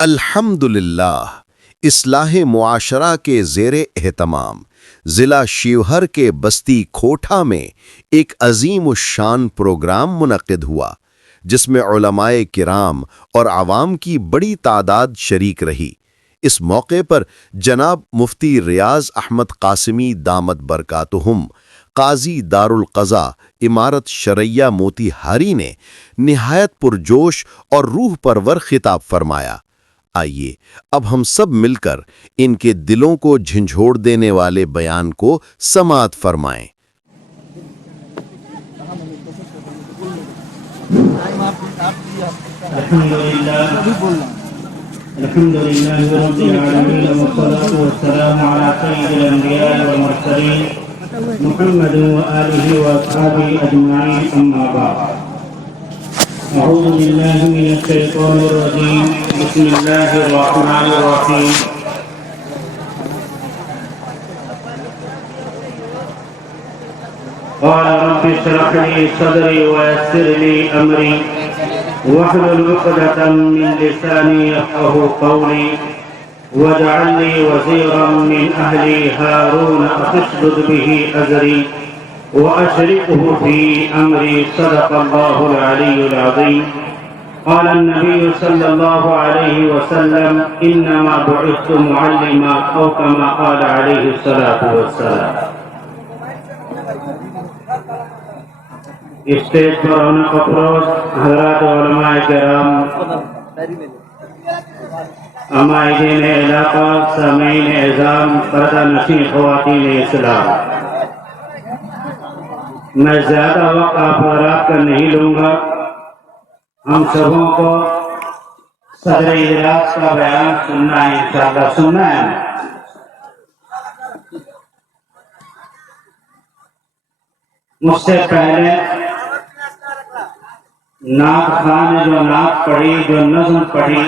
الحمدللہ اصلاح معاشرہ کے زیر اہتمام ضلع شیوہر کے بستی کھوٹھا میں ایک عظیم الشان پروگرام منعقد ہوا جس میں علماء کرام اور عوام کی بڑی تعداد شریک رہی۔ اس موقع پر جناب مفتی ریاض احمد قاسمی دامت برکاتہم قاضی دارالقضاء امارت شرعیہ موتی ہاری نے نہایت پرجوش اور روح پرور خطاب فرمایا۔ آئیے اب ہم سب مل کر ان کے دلوں کو جھنجھوڑ دینے والے بیان کو سماعت فرمائیں۔ الحمدللہ رب العالمین والصلاة والسلام علی سید الانبیاء والمرسلین محمد وآلہ واصحابہ اجمعین، اما بعد۔ اعوذ باللہ من الشیطان الرجیم، بسم اللہ الرحمن الرحیم۔ قال رب اشرح لي صدري ويسر لي امري واحلل عقدة من لساني يفقهوا قولي واجعل لي وزيرا من اهلي هارون اشدد به ازري واشركه في امري، صدق الله العلي العظيم۔ قال النبي صلى الله عليه وسلم انما بعثت معلما، او كما قال عليه الصلاة والسلام۔ اسٹیج پر رونق افروز حضرات علماء کرام، عمائدین علاقہ، سامعین اعظام، پردہ نشین خواتین اسلام، میں زیادہ وقت آپ حضرات کا نہیں لوں گا۔ ہم سبوں کو صدر اجلاس کا بیان سننا ہے، انشاءاللہ سننا ہے۔ مجھ سے پہلے نعت خواہ نے جو نعت پڑھی، جو نظم پڑھی،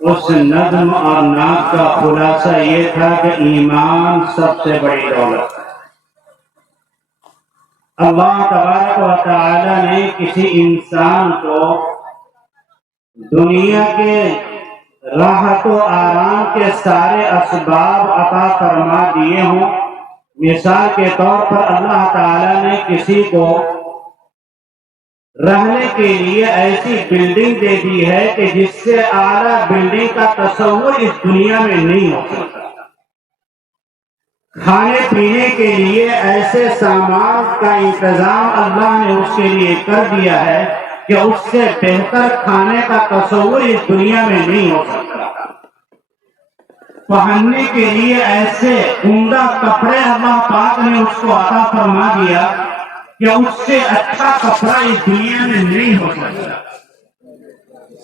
اس نظم اور نعت کا خلاصہ یہ تھا کہ ایمان سب سے بڑی دولت ہے۔ اللہ تبارک و تعالی نے کسی انسان کو دنیا کے راحت و آرام کے سارے اسباب عطا فرما دیے ہوں۔ مثال کے طور پر اللہ تعالی نے کسی کو رہنے کے لیے ایسی بلڈنگ دے دی ہے کہ جس سے اعلیٰ بلڈنگ کا تصور اس دنیا میں نہیں ہو سکتا۔ کھانے پینے کے لیے ایسے سامان کا انتظام اللہ نے اس کے لیے کر دیا ہے کہ اس سے بہتر کھانے کا تصور اس دنیا میں نہیں ہو سکتا۔ پہننے کے لیے ایسے عمدہ کپڑے اللہ پاک نے اس کو عطا فرما دیا کہ اس سے اچھا کپڑا اس دنیا میں نہیں ہو سکتا۔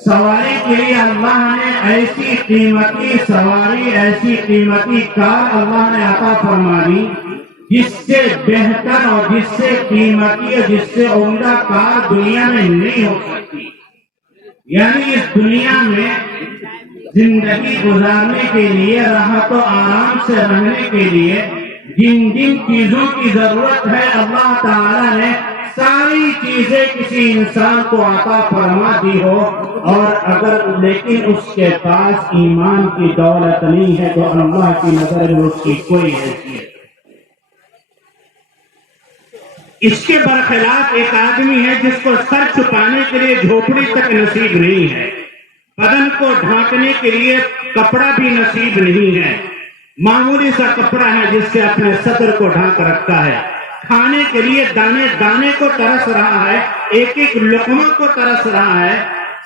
سواری کے لیے اللہ نے ایسی قیمتی سواری، ایسی قیمتی کار اللہ نے عطا فرما دی جس سے بہتر اور جس سے قیمتی اور جس سے عمدہ کار دنیا میں نہیں ہو سکتی۔ یعنی اس دنیا میں زندگی گزارنے کے لیے، راحت و آرام سے رہنے کے لیے جن جن چیزوں کی ضرورت ہے اللہ تعالیٰ نے ساری چیزیں کسی انسان کو عطا فرما دی ہو، اور اگر لیکن اس کے پاس ایمان کی دولت نہیں ہے تو اللہ کی نظر میں اس کی کوئی حیثیت۔ اس کے برخلاف ایک آدمی ہے جس کو سر چھپانے کے لیے جھوپڑی تک نصیب نہیں ہے، بدن کو ڈھانکنے کے لیے کپڑا بھی نصیب نہیں ہے، معمولی سا کپڑا ہے جس سے اپنے صدر کو ڈھانک رکھتا ہے، کھانے کے لیے دانے دانے کو ترس رہا ہے، ایک ایک لقمہ کو ترس رہا ہے،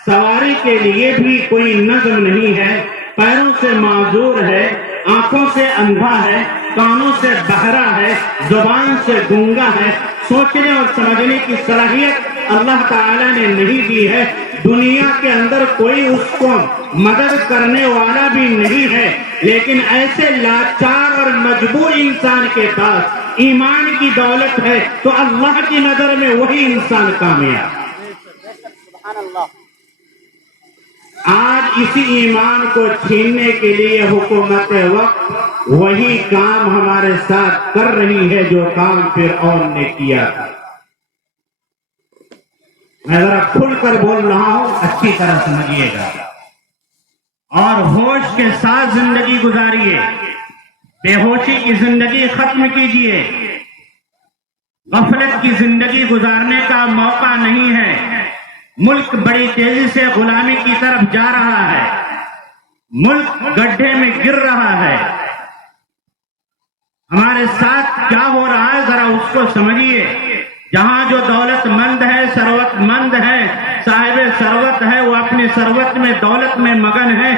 سواری کے لیے بھی کوئی نظم نہیں ہے، پیروں سے معذور ہے، آنکھوں سے اندھا ہے، کانوں سے بہرا ہے، زبان سے گونگا ہے، سوچنے اور سمجھنے کی صلاحیت اللہ تعالیٰ نے نہیں دی ہے، دنیا کے اندر کوئی اس کو مدد کرنے والا بھی نہیں ہے، لیکن ایسے لاچار اور مجبور انسان کے پاس ایمان کی دولت ہے تو اللہ کی نظر میں وہی انسان کامیاب۔ آج اسی ایمان کو چھیننے کے لیے حکومت وقت وہی کام ہمارے ساتھ کر رہی ہے جو کام فرعون نے کیا تھا۔ میں ذرا کھل کر بول رہا ہوں، اچھی طرح سمجھیے گا، اور ہوش کے ساتھ زندگی گزاریے، بے ہوشی کی زندگی ختم کیجیے، غفلت کی زندگی گزارنے کا موقع نہیں ہے۔ ملک بڑی تیزی سے غلامی کی طرف جا رہا ہے، ملک گڈھے میں گر رہا ہے۔ ہمارے ساتھ کیا ہو رہا ہے ذرا اس کو سمجھیے۔ جہاں جو دولت مند ہے، ثروت مند ہے، صاحب ثروت ہے، وہ اپنی ثروت میں، دولت میں مگن ہے۔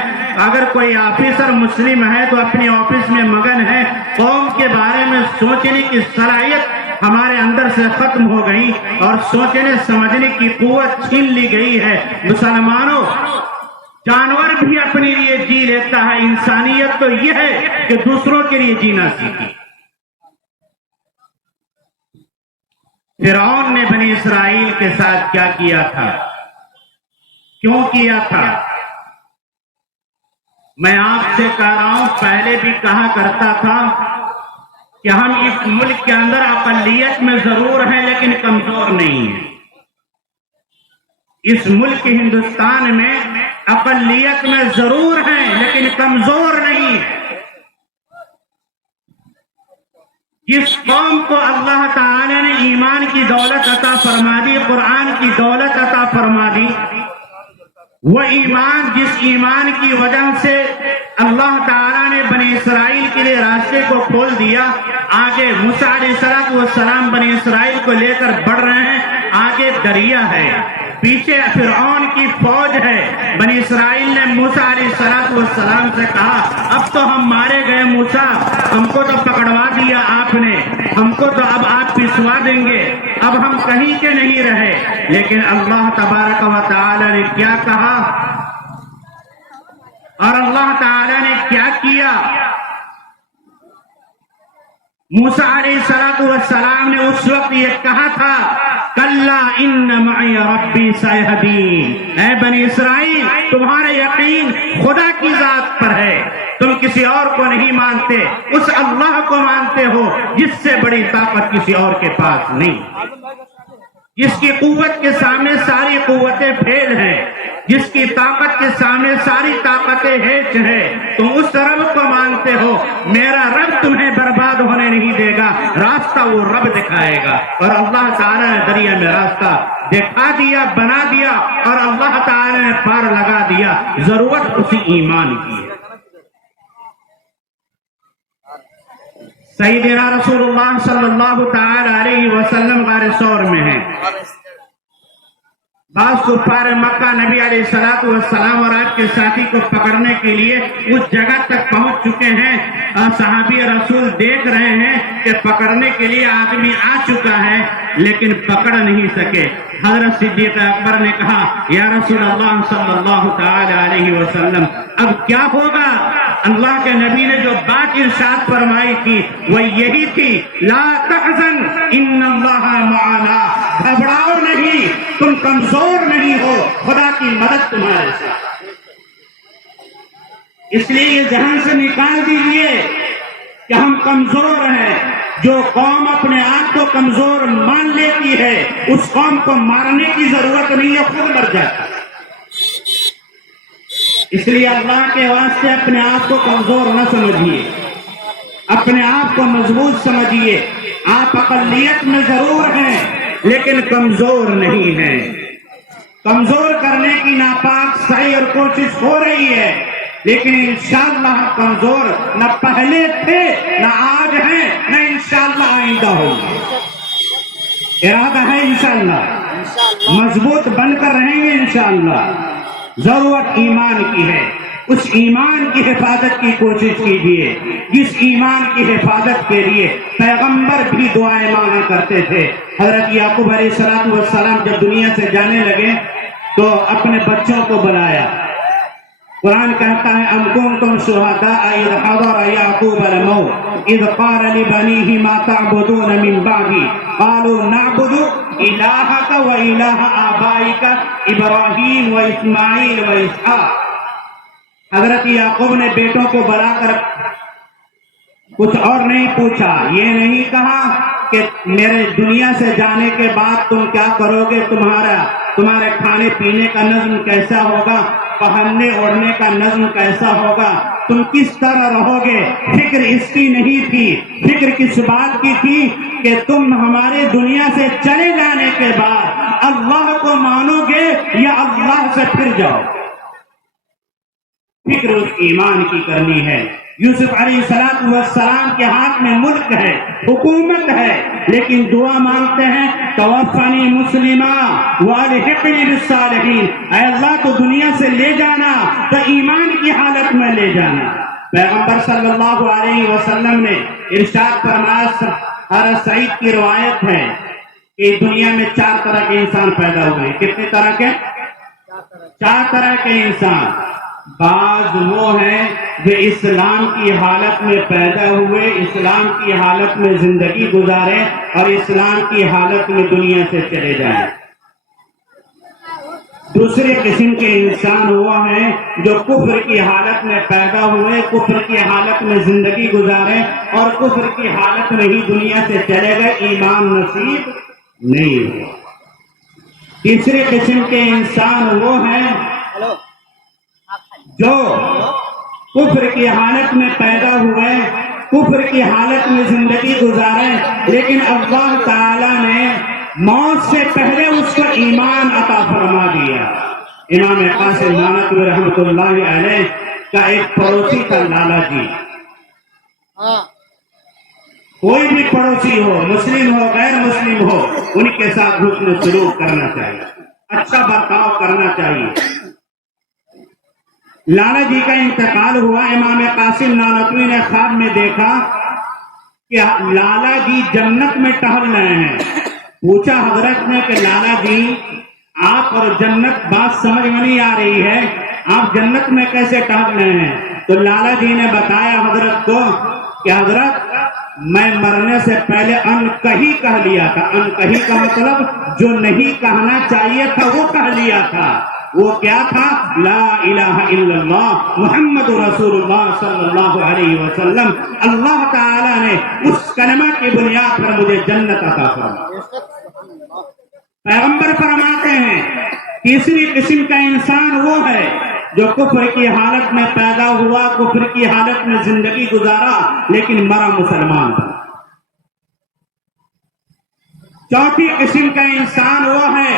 اگر کوئی آفیسر مسلم ہے تو اپنی آفس میں مگن ہے۔ قوم کے بارے میں سوچنے کی صلاحیت ہمارے اندر سے ختم ہو گئی اور سوچنے سمجھنے کی قوت چھین لی گئی ہے۔ مسلمانوں، جانور بھی اپنے لیے جی لیتا ہے، انسانیت تو یہ ہے کہ دوسروں کے لیے جینا سیکھے۔ فرعون نے بنی اسرائیل کے ساتھ کیا کیا تھا، کیوں کیا تھا؟ میں آپ سے کہہ رہا ہوں، پہلے بھی کہا کرتا تھا کہ ہم اس ملک کے اندر اقلیت میں ضرور ہیں لیکن کمزور نہیں ہیں۔ اس ملک ہندوستان میں اقلیت میں ضرور ہیں لیکن کمزور نہیں ہیں۔ جس قوم کو اللہ تعالی نے ایمان کی دولت عطا فرما دی، قرآن کی دولت عطا فرما دی، وہ ایمان، جس ایمان کی وجہ سے اللہ تعالیٰ نے بنی اسرائیل کے لیے راستے کو کھول دیا، آگے موسیٰ علیہ السلام بنی اسرائیل کو لے کر بڑھ رہے ہیں، آگے دریا ہے، پیچھے فرعون کی فوج ہے۔ بنی اسرائیل نے موسیٰ علیہ السلام سے کہا، اب تو ہم مارے گئے موسیٰ، ہم کو تو پکڑوا دیا آپ نے، ہم کو تو اب آپ پسوا دیں گے، اب ہم کہیں کے نہیں رہے۔ لیکن اللہ تبارک و تعالی نے کیا کہا اور اللہ تعالی نے کیا کیا؟ موسیٰ علیہ السلام نے اس وقت یہ کہا تھا، کلا ان معی ربی سیہدین، اے بنی اسرائیل، تمہارا یقین خدا کی ذات پر ہے، تم کسی اور کو نہیں مانتے، اس اللہ کو مانتے ہو جس سے بڑی طاقت کسی اور کے پاس نہیں، جس کی قوت کے سامنے ساری قوتیں فیل ہیں، جس کی طاقت کے سامنے ساری طاقتیں ہیچ ہیں۔ تم اس رب کو مانتے ہو، میرا رب تمہیں برباد ہونے نہیں دے گا، راستہ وہ رب دکھائے گا۔ اور اللہ تعالیٰ نے دریا میں راستہ دکھا دیا، بنا دیا، اور اللہ تعالیٰ نے پار لگا دیا۔ ضرورت اسی ایمان کی ہے۔ سیدنا رسول اللہ صلی اللہ تعالی علیہ وسلم غار ثور میں ہیں۔ بعض کفار مکہ نبی علیہ السلام اور آپ کے ساتھی کو پکڑنے کے لیے اس جگہ تک پہنچ چکے ہیں، اور صحابی رسول دیکھ رہے ہیں کہ پکڑنے کے لیے آدمی آ چکا ہے لیکن پکڑ نہیں سکے۔ حضرت صدیق اکبر نے کہا، یا رسول اللہ صلی اللہ تعالی علیہ وسلم، اب کیا ہوگا؟ اللہ کے نبی نے جو بات ارشاد فرمائی تھی وہ یہی تھی، لا تحزن ان اللہ معنا، گھبراؤ نہیں، تم کمزور نہیں ہو، خدا کی مدد تمہارے ساتھ۔ اس لیے یہ ذہن سے نکال دیجئے کہ ہم کمزور ہیں۔ جو قوم اپنے آپ کو کمزور مان لیتی ہے اس قوم کو مارنے کی ضرورت نہیں ہے، خود مر جاتا ہے۔ اس لیے اللہ کے واسطے اپنے آپ کو کمزور نہ سمجھیے، اپنے آپ کو مضبوط سمجھیے۔ آپ اقلیت میں ضرور ہیں لیکن کمزور نہیں ہیں۔ کمزور کرنے کی ناپاک سعی اور کوشش ہو رہی ہے، لیکن انشاءاللہ ہم کمزور نہ پہلے تھے، نہ آج ہیں، نہ انشاءاللہ آئندہ ہوگا۔ ارادہ ہے انشاءاللہ، مضبوط بن کر رہیں گے انشاءاللہ۔ ضرورت ایمان کی ہے، اس ایمان کی حفاظت کی کوشش کیجیے جس ایمان کی حفاظت کے لیے پیغمبر بھی دعائیں مانگا کرتے تھے۔ حضرت یعقوب علیہ السلام جب دنیا سے جانے لگے تو اپنے بچوں کو بلایا۔ قرآن کہتا ہے، ام کنتم شہداء اذ حضر یعقوب الموت اذ قال لبنیہ ما تعبدون من بعدی قالوا نعبد الہک و الہ آبائک ابراہیم و اسماعیل و اسحاق۔ حضرت یعقوب نے بیٹوں کو بلا کر کچھ اور نہیں پوچھا، یہ نہیں کہا کہ میرے دنیا سے جانے کے بعد تم کیا کرو گے، تمہارا تمہارے کھانے پینے کا نظم کیسا ہوگا، پہننے اوڑھنے کا نظم کیسا ہوگا، تم کس طرح رہو گے۔ فکر اس کی نہیں تھی، فکر کس بات کی تھی کہ تم ہمارے دنیا سے چلے جانے کے بعد اللہ کو مانو گے یا اللہ سے پھر جاؤ۔ فکر اس ایمان کی کرنی ہے۔ یوسف علیہ السلام کے ہاتھ میں ملک ہے، حکومت ہے، لیکن دعا مانگتے ہیں توفنی مسلمہ والحقنی بالصالحین، اے اللہ تو دنیا سے لے جانا تو ایمان کی حالت میں لے جانا۔ پیغمبر صلی اللہ علیہ وسلم نے ارشاد فرمایا، حضرت سعید کی روایت ہے کہ دنیا میں 4 طرح کے انسان پیدا ہوئے۔ کتنے طرح کے؟ 4 طرح کے انسان۔ بعض وہ ہیں جو اسلام کی حالت میں پیدا ہوئے، اسلام کی حالت میں زندگی گزارے اور اسلام کی حالت میں دنیا سے چلے جائیں۔ دوسرے قسم کے انسان وہ ہیں جو کفر کی حالت میں پیدا ہوئے، کفر کی حالت میں زندگی گزارے اور کفر کی حالت میں ہی دنیا سے چلے گئے، ایمان نصیب نہیں ہوا۔ تیسرے قسم کے انسان وہ ہیں جو کفر کی حالت میں پیدا ہوئے، کفر کی حالت میں زندگی گزارے، لیکن اللہ تعالی نے موت سے پہلے اس کو ایمان عطا فرما دیا۔ امام قاسم نانوتوی رحمۃ اللہ علیہ کا ایک پڑوسی تھا، لالا جی۔ کوئی بھی پڑوسی ہو، مسلم ہو غیر مسلم ہو، ان کے ساتھ حسن سلوک کرنا چاہیے، اچھا برتاؤ کرنا چاہیے۔ لالا جی کا انتقال ہوا، امام قاسم نانوتوی نے خواب میں دیکھا کہ لالا جی جنت میں ٹہل رہے ہیں۔ پوچھا حضرت نے کہ لالا جی آپ اور جنت بات سمجھ میں نہیں آ رہی ہے، آپ جنت میں کیسے ٹہل رہے ہیں؟ تو لالا جی نے بتایا حضرت کو کہ حضرت میں مرنے سے پہلے ان کہی کہہ لیا تھا۔ ان کہی کا مطلب جو نہیں کہنا چاہیے تھا وہ کہہ لیا تھا۔ وہ کیا تھا؟ لا الہ الا اللہ محمد رسول اللہ صلی اللہ علیہ وسلم۔ اللہ تعالی نے اس کلمہ کی بنیاد پر مجھے جنت عطا فرمائی۔ پیغمبر فرماتے ہیں تیسری قسم کا انسان وہ ہے جو کفر کی حالت میں پیدا ہوا، کفر کی حالت میں زندگی گزارا، لیکن مرا مسلمان تھا۔ چوتھی قسم کا انسان وہ ہے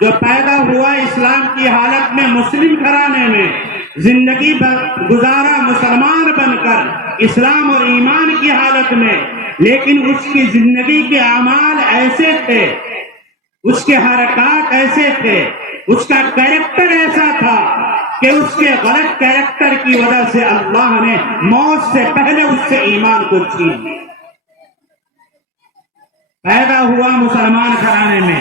جو پیدا ہوا اسلام کی حالت میں، مسلم گھرانے میں زندگی گزارا مسلمان بن کر، اسلام اور ایمان کی حالت میں، لیکن اس کی زندگی کے اعمال ایسے تھے، اس کے حرکات ایسے تھے، اس کا کیریکٹر ایسا تھا کہ اس کے غلط کیریکٹر کی وجہ سے اللہ نے موت سے پہلے اس سے ایمان کو چھین لیا۔ پیدا ہوا مسلمان گھرانے میں،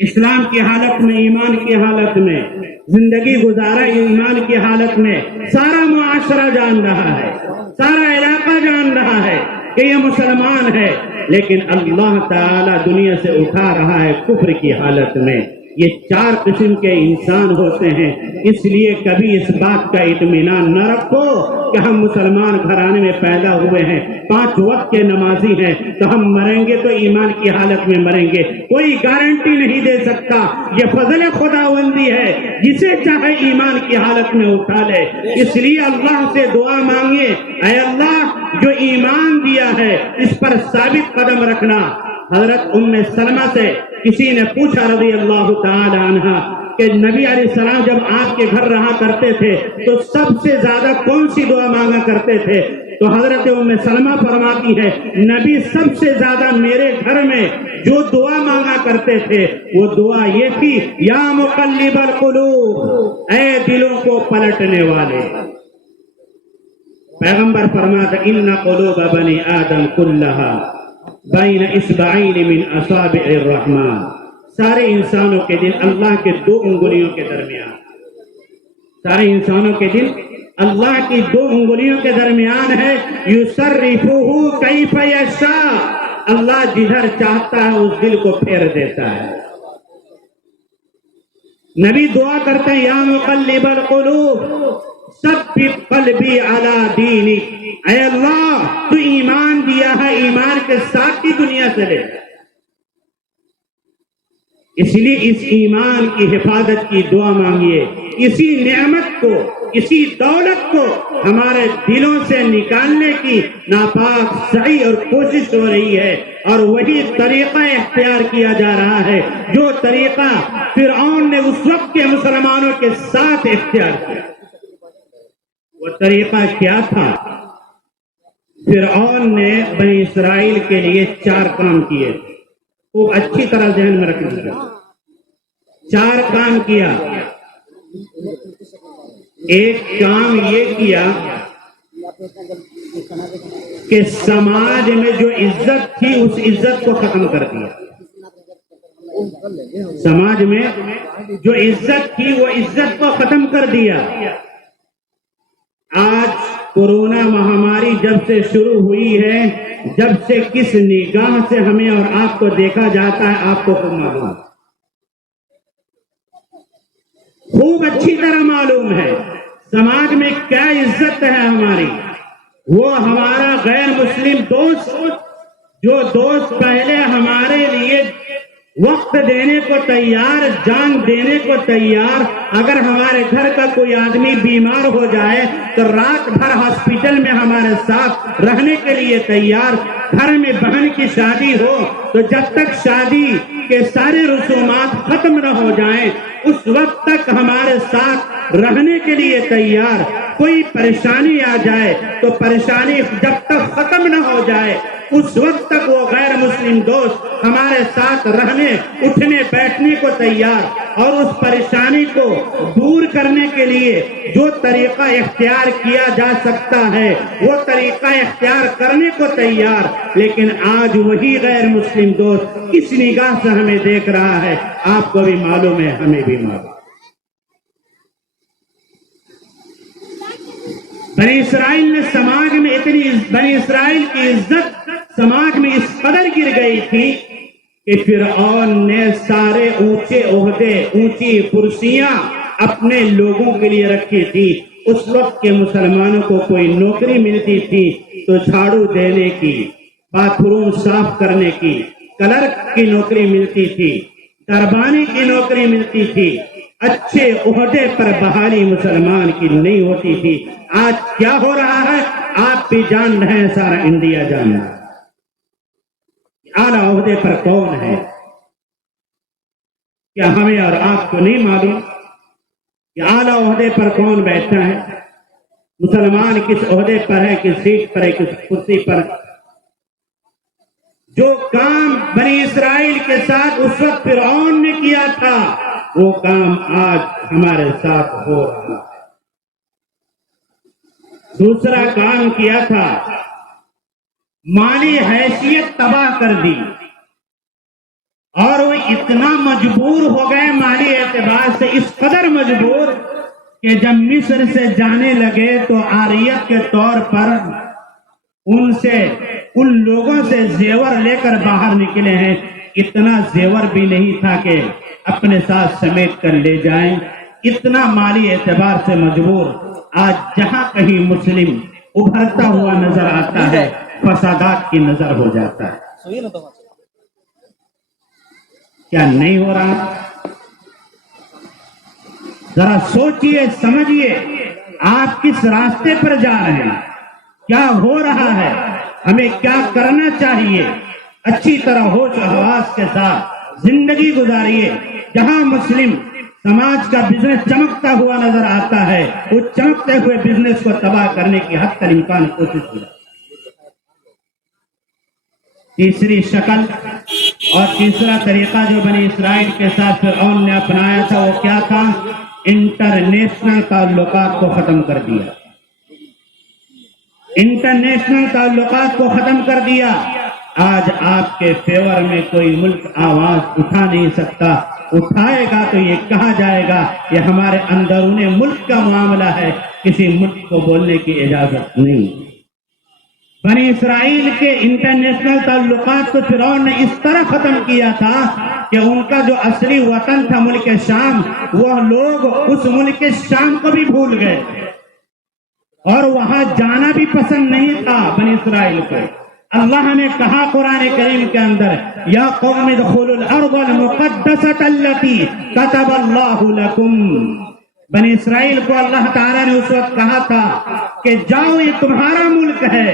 اسلام کی حالت میں، ایمان کی حالت میں زندگی گزارا، ایمان کی حالت میں، سارا معاشرہ جان رہا ہے، سارا علاقہ جان رہا ہے کہ یہ مسلمان ہے، لیکن اللہ تعالی دنیا سے اٹھا رہا ہے کفر کی حالت میں۔ یہ 4 قسم کے انسان ہوتے ہیں، اس لیے کبھی اس بات کا اطمینان نہ رکھو کہ ہم مسلمان گھرانے میں پیدا ہوئے ہیں، 5 وقت کے نمازی ہیں تو ہم مریں گے تو ایمان کی حالت میں مریں گے۔ کوئی گارنٹی نہیں دے سکتا، یہ فضل خداوندی ہے، جسے چاہے ایمان کی حالت میں اٹھا لے۔ اس لیے اللہ سے دعا مانگے، اے اللہ جو ایمان دیا ہے اس پر ثابت قدم رکھنا۔ حضرت ام سلمہ سے کسی نے پوچھا رضی اللہ تعالی عنہ کہ نبی علیہ السلام جب آپ کے گھر رہا کرتے تھے تو سب سے زیادہ کون سی دعا مانگا کرتے تھے؟ تو حضرت ام سلمہ فرماتی ہے نبی سب سے زیادہ میرے گھر میں جو دعا مانگا کرتے تھے وہ دعا یہ تھی، یا مقلب القلوب، اے دلوں کو پلٹنے والے۔ پیغمبر فرماتا ان قلوب بنی آدم کلھا بین اصبعین من اصابع الرحمن، سارے انسانوں کے دل اللہ کے 2 انگلیوں کے درمیان، سارے انسانوں کے دل اللہ کی 2 انگلیوں کے درمیان ہے۔ یصرفہ کیف یشاء، اللہ جدھر چاہتا ہے اس دل کو پھیر دیتا ہے۔ نبی دعا کرتے ہیں یا مقلب القلوب ثبت قلبی علی دینک، اے اللہ تو ایمان دیا ہے، ایمان کے ساتھ ہی دنیا سے لے۔ اس لیے اس ایمان کی حفاظت کی دعا مانگیے. اسی نعمت کو، اسی دولت کو ہمارے دلوں سے نکالنے کی ناپاک سعی اور کوشش ہو رہی ہے، اور وہی طریقہ اختیار کیا جا رہا ہے جو طریقہ فرعون نے اس وقت کے مسلمانوں کے ساتھ اختیار کیا. وہ طریقہ کیا تھا؟ فرعون نے بنی اسرائیل کے لیے 4 کام کیے. خوب اچھی طرح ذہن میں رکھنا. 4 کام کیا. ایک کام یہ کیا کہ سماج میں جو عزت تھی اس عزت کو ختم کر دیا. سماج میں جو عزت تھی وہ عزت کو ختم کر دیا. آج کورونا مہاماری جب سے شروع ہوئی ہے، جب سے کس نگاہ سے ہمیں اور آپ کو دیکھا جاتا ہے آپ کو خوب معلوم، خوب اچھی طرح معلوم ہے سماج میں کیا عزت ہے ہماری. وہ ہمارا غیر مسلم دوست، جو دوست پہلے ہمارے لیے وقت دینے کو تیار، جان دینے کو تیار، اگر ہمارے گھر کا کوئی آدمی بیمار ہو جائے تو رات بھر ہاسپٹل میں ہمارے ساتھ رہنے کے لیے تیار. گھر میں بہن کی شادی ہو تو جب تک شادی کے سارے رسومات ختم نہ ہو جائیں اس وقت تک ہمارے ساتھ رہنے کے لیے تیار. کوئی پریشانی آ جائے تو پریشانی جب تک ختم نہ ہو جائے اس وقت تک وہ غیر مسلم دوست ہمارے ساتھ رہنے، اٹھنے بیٹھنے کو تیار. اور اس پریشانی کو دور کرنے کے لیے جو طریقہ اختیار کیا جا سکتا ہے وہ طریقہ اختیار کرنے کو تیار. لیکن آج وہی غیر مسلم دوست کس نگاہ سے ہمیں دیکھ رہا ہے آپ کو بھی معلوم ہے، ہمیں بھی معلوم. بنی اسرائیل نے سماج میں بنی اسرائیل کی عزت سماج میں اس قدر گر گئی تھی کہ فرعون نے سارے اونچے عہدے، اونچی کرسیاں اپنے لوگوں کے لیے رکھی تھی. اس وقت کے مسلمانوں کو کوئی نوکری ملتی تھی تو جھاڑو دینے کی، باتھ روم صاف کرنے کی، کلرک کی نوکری ملتی تھی، دربانی کی نوکری ملتی تھی. اچھے عہدے پر بحالی مسلمان کی نہیں ہوتی تھی. آج کیا ہو رہا ہے آپ بھی جان رہے ہیں، سارا انڈیا جان رہا ہے. اعلیٰ عہدے پر کون ہے؟ کیا ہمیں اور آپ کو نہیں معلوم کہ اعلیٰ عہدے پر کون بیٹھا ہے؟ مسلمان کس عہدے پر ہے، کس سیٹ پر ہے، کس کرسی پر؟ جو کام بنی اسرائیل کے ساتھ اس وقت فرعون نے کیا تھا وہ کام آج ہمارے ساتھ ہو رہا ہے. دوسرا کام کیا تھا، مالی حیثیت تباہ کر دی، اور وہ اتنا مجبور ہو گئے مالی اعتبار سے، اس قدر مجبور کہ جب مصر سے جانے لگے تو عاریت کے طور پر ان لوگوں سے زیور لے کر باہر نکلے ہیں. اتنا زیور بھی نہیں تھا کہ اپنے ساتھ سمیٹ کر لے جائیں. اتنا مالی اعتبار سے مجبور. آج جہاں کہیں مسلم ابھرتا ہوا نظر آتا ہے فسادات کی نظر ہو جاتا ہے. کیا نہیں ہو رہا؟ ذرا سوچئے سمجھئے آپ کس راستے پر جا رہے ہیں، کیا ہو رہا ہے، ہمیں کیا کرنا چاہیے. اچھی طرح ہوش و حواس کے ساتھ زندگی گزاریے. جہاں مسلم سماج کا بزنس چمکتا ہوا نظر آتا ہے اس چمکتے ہوئے بزنس کو تباہ کرنے کی حد تک امکان کوشش کی. تیسری شکل اور تیسرا طریقہ جو بنی اسرائیل کے ساتھ فرعون نے اپنایا تھا وہ کیا تھا؟ انٹرنیشنل تعلقات کو ختم کر دیا. انٹرنیشنل تعلقات کو ختم کر دیا. آج آپ کے فیور میں کوئی ملک آواز اٹھا نہیں سکتا. اٹھائے گا تو یہ کہا جائے گا یہ ہمارے اندرون ملک کا معاملہ ہے، کسی ملک کو بولنے کی اجازت نہیں. بنی اسرائیل کے انٹرنیشنل تعلقات کو فرعون نے اس طرح ختم کیا تھا کہ ان کا جو اصلی وطن تھا ملک شام، وہ لوگ اس ملک شام کو بھی بھول گئے اور وہاں جانا بھی پسند نہیں تھا بنی اسرائیل کو. اللہ نے کہا قرآن کریم کے اندر یا قوم ادخلوا الارض المقدسۃ التي كتب اللہ لکم، بنی اسرائیل کو اللہ تعالیٰ نے اس وقت کہا تھا کہ جاؤ، یہ تمہارا ملک ہے،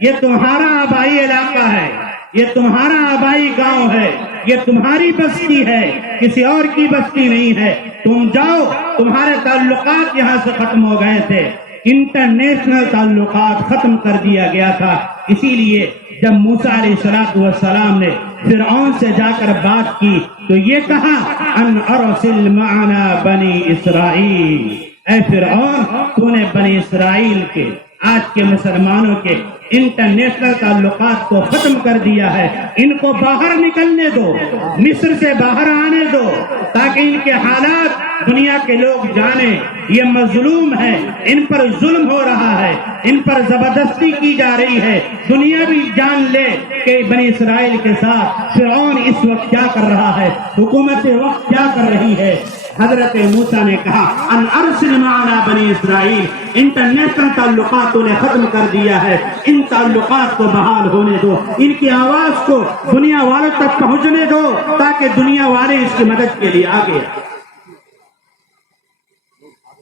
یہ تمہارا آبائی علاقہ ہے، یہ تمہارا آبائی گاؤں ہے، یہ تمہاری بستی ہے، کسی اور کی بستی نہیں ہے، تم جاؤ، تمہارے تعلقات یہاں سے ختم ہو گئے تھے، انٹرنیشنل تعلقات ختم کر دیا گیا تھا۔ اسی لیے جب موسیٰ علیہ السلام نے فرعون سے جا کر بات کی تو یہ کہا ان ارسل معنا بنی اسرائیل، اے فرعون تو نے بنی اسرائیل کے، آج کے مسلمانوں کے انٹرنیشنل تعلقات کو ختم کر دیا ہے، ان کو باہر نکلنے دو، مصر سے باہر آنے دو، تاکہ ان کے حالات دنیا کے لوگ جانیں یہ مظلوم ہے، ان پر ظلم ہو رہا ہے، ان پر زبردستی کی جا رہی ہے، دنیا بھی جان لے کہ بنی اسرائیل کے ساتھ فرعون اس وقت کیا کر رہا ہے، حکومت وقت کیا کر رہی ہے۔ حضرت موسیٰ نے کہا ان ارسل معنا بنی اسرائیل، انٹرنیشنل تعلقات نے ختم کر دیا ہے، ان تعلقات کو بحال ہونے دو، ان کی آواز کو دنیا والوں تک پہنچنے دو تاکہ دنیا والے اس کی مدد کے لیے آگے آئیں۔